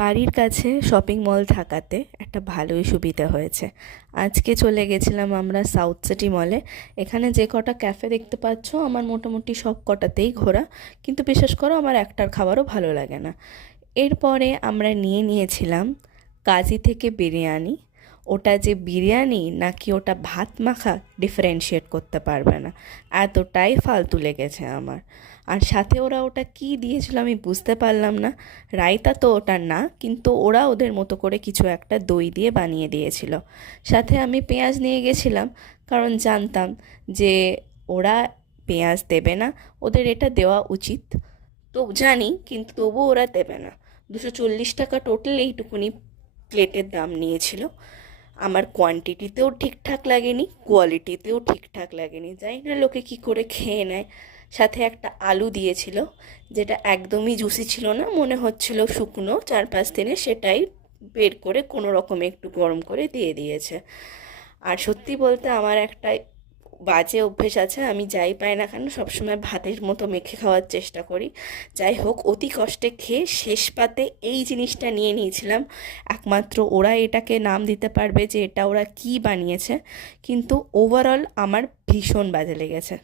বাড়ির কাছে shopping mall থাকাতে একটা ভালোই সুবিধা হয়েছে। আজকে চলে গেছিলাম আমরা সাউথ সিটি মলে। এখানে যে কটা ক্যাফে দেখতে পাচ্ছ আমার মোটামুটি সব কটাতেই ঘোরা, কিন্তু বিশেষ করে আমার একটার খাবারও ভালো লাগে না। এরপরে আমরা নিয়েছিলাম কাজী থেকে বিরিয়ানি। ওটা যে বিরিয়ানি নাকি ওটা ভাত মাখা ডিফারেন্সিয়েট করতে পারবে না, এতটাই ফালতু লেগেছে আমার। আর সাথে ওরা ওটা কি দিয়েছিল আমি বুঝতে পারলাম না। রায়তা তো ওটা না, কিন্তু ওরা ওদের মতো করে কিছু একটা দই দিয়ে বানিয়ে দিয়েছিল। সাথে আমি পেঁয়াজ নিয়ে গেছিলাম, কারণ জানতাম যে ওরা পেঁয়াজ দেবে না, ওদের এটা দেওয়া উচিত তো জানি, কিন্তু তবুও ওরা দেবে না। 240 টাকা টোটাল এইটুকুনি প্লেটের দাম নিয়েছিল। আমার কোয়ান্টিটিতেও ঠিকঠাক লাগেনি, কোয়ালিটিতেও ঠিকঠাক লাগেনি, জানি না লোকে কি করে খেয়ে নেয়। সাথে একটা আলু দিয়েছিল, যেটা একদমই জুসি ছিল না, মনে হচ্ছিল শুকনো 4-5 দিনে, সেটাই বের করে কোনো রকমে একটু গরম করে দিয়ে দিয়েছে। আর সত্যি বলতে আমার একটা বাজে অভ্যেস আছে, আমি যাই পাই না কেন সবসময় ভাতের মতো মেখে খাওয়ার চেষ্টা করি। যাই হোক, অতি কষ্টে খেয়ে শেষ পাতে এই জিনিসটা নিয়ে নিয়েছিলাম। একমাত্র ওরা এটাকে নাম দিতে পারবে যে এটা ওরা কী বানিয়েছে, কিন্তু ওভারঅল আমার ভীষণ বাজে লেগেছে।